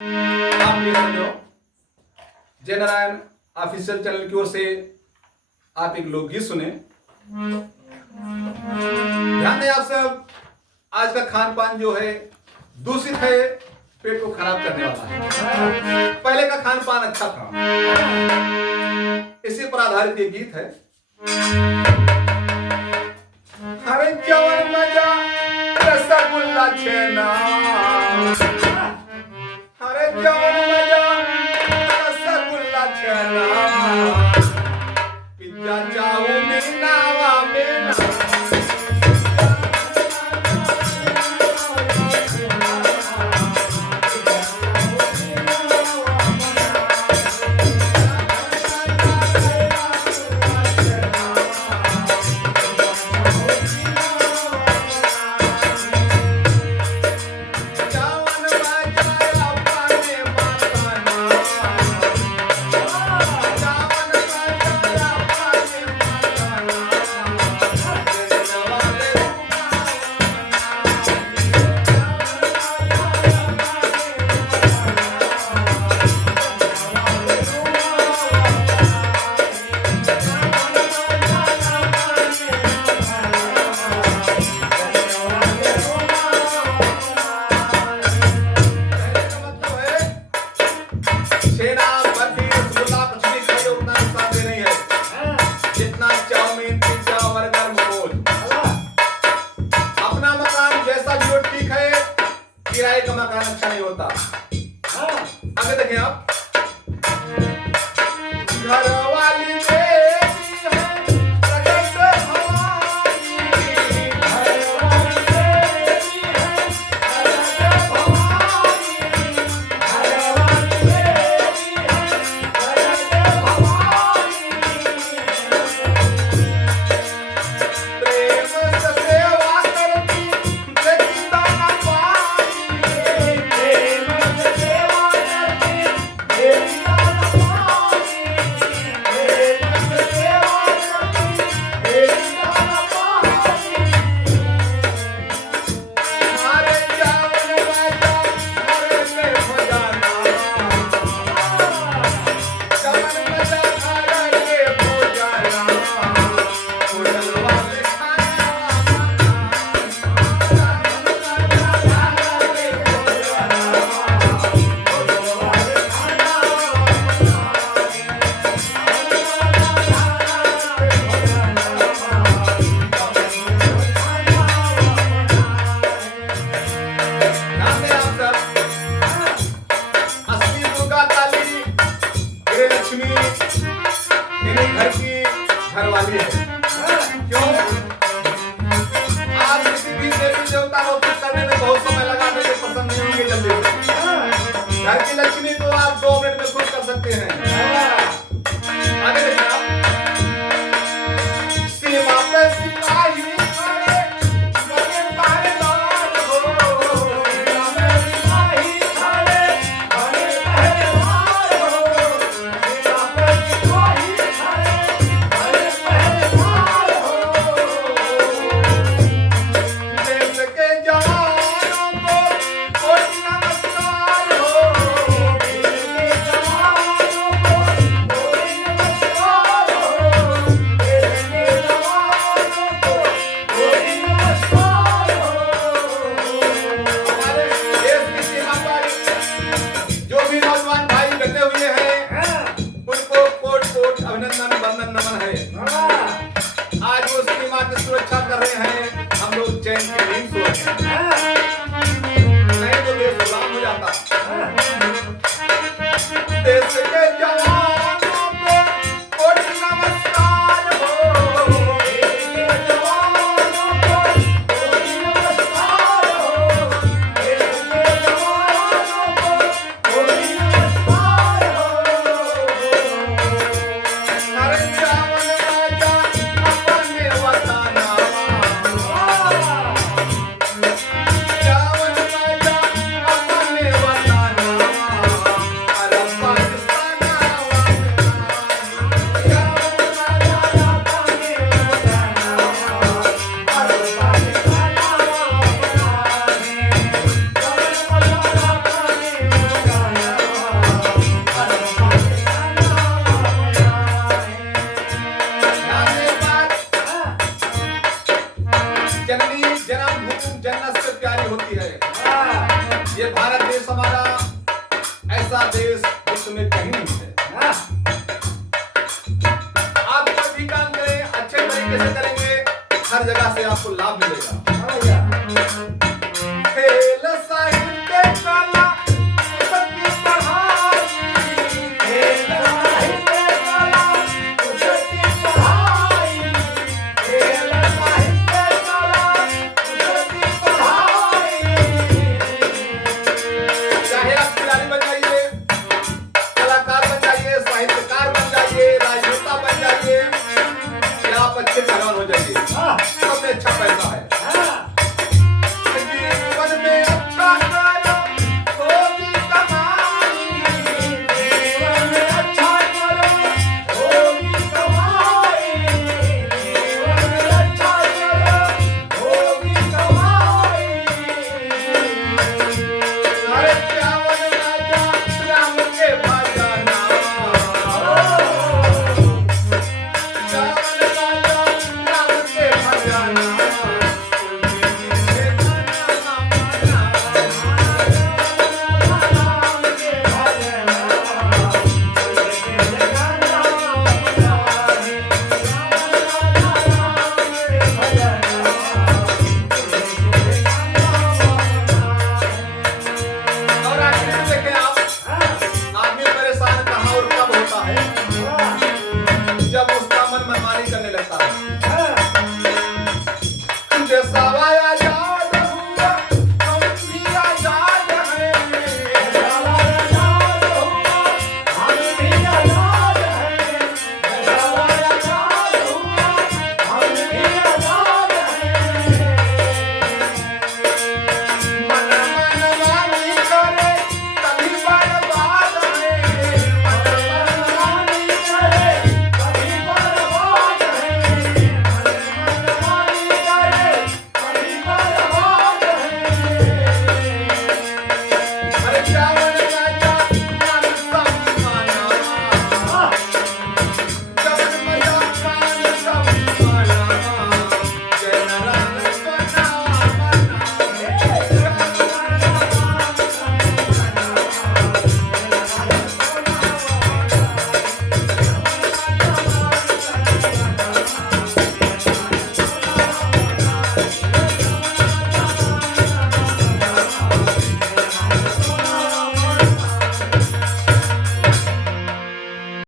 आप ये समझो, जय नारायण ऑफिशियल चैनल की ओर से आप एक लोकगीत सुने। ध्यान दें आप सब, आज का खान पान जो है दूषित है, पेट को खराब करने वाला है। पहले का खान पान अच्छा था। इसी पर आधारित ये गीत है। हरे जवन मजा रसगुल्ला छेना, हरे जवन मजा रसगुल्ला छेना, पिज्जा चाउमीन नावा में ना। किराए का मकान अच्छा नहीं होता। आगे देखें आप, घर वाली देवी है प्रकट भवानी, घर वाली देवी है प्रकट भवानी, घर वाली देवी है प्रकट भवानी, प्रेम से सेवा करती देखी दाना पानी, प्रेम से सेवा करती ऐसा देश विश्व में कहीं नहीं है।